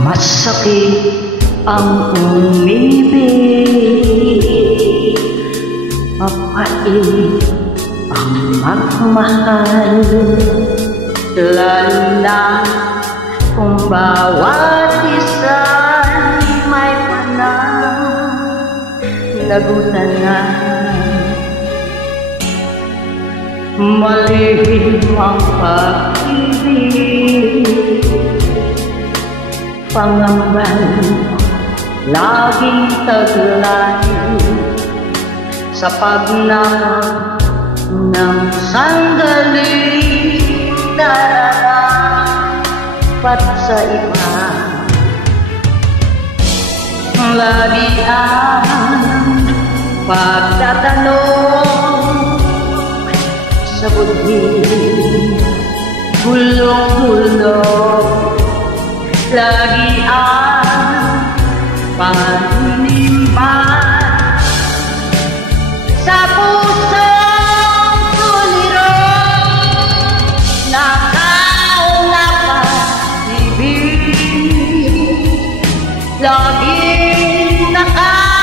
Masakit ang umibig, mapait ang magmahal, lalo na kung bawat isa'y may pananagutan. Malihim ang pag-ibig, pangamban laging taglay sa pagnanap ng sandaling nararapat sa iba. Lagi ang pagtatanong sa budhi, gulong-gulong. Lagi ang panimba sa pusong suliro, nakaungapag-ibig, laging nakasulit.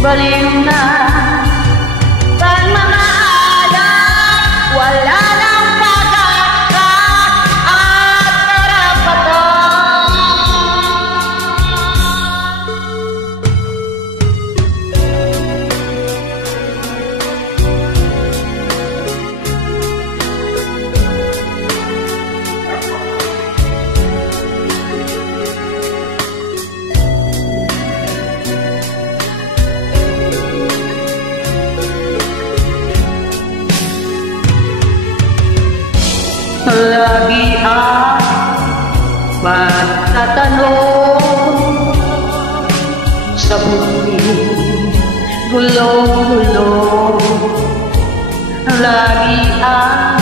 Baliw na pagmamahalan, wala nang pag-asa at karapatan. Lagi ang pagtatanong sa buhay, gulong-gulong. Lagi ang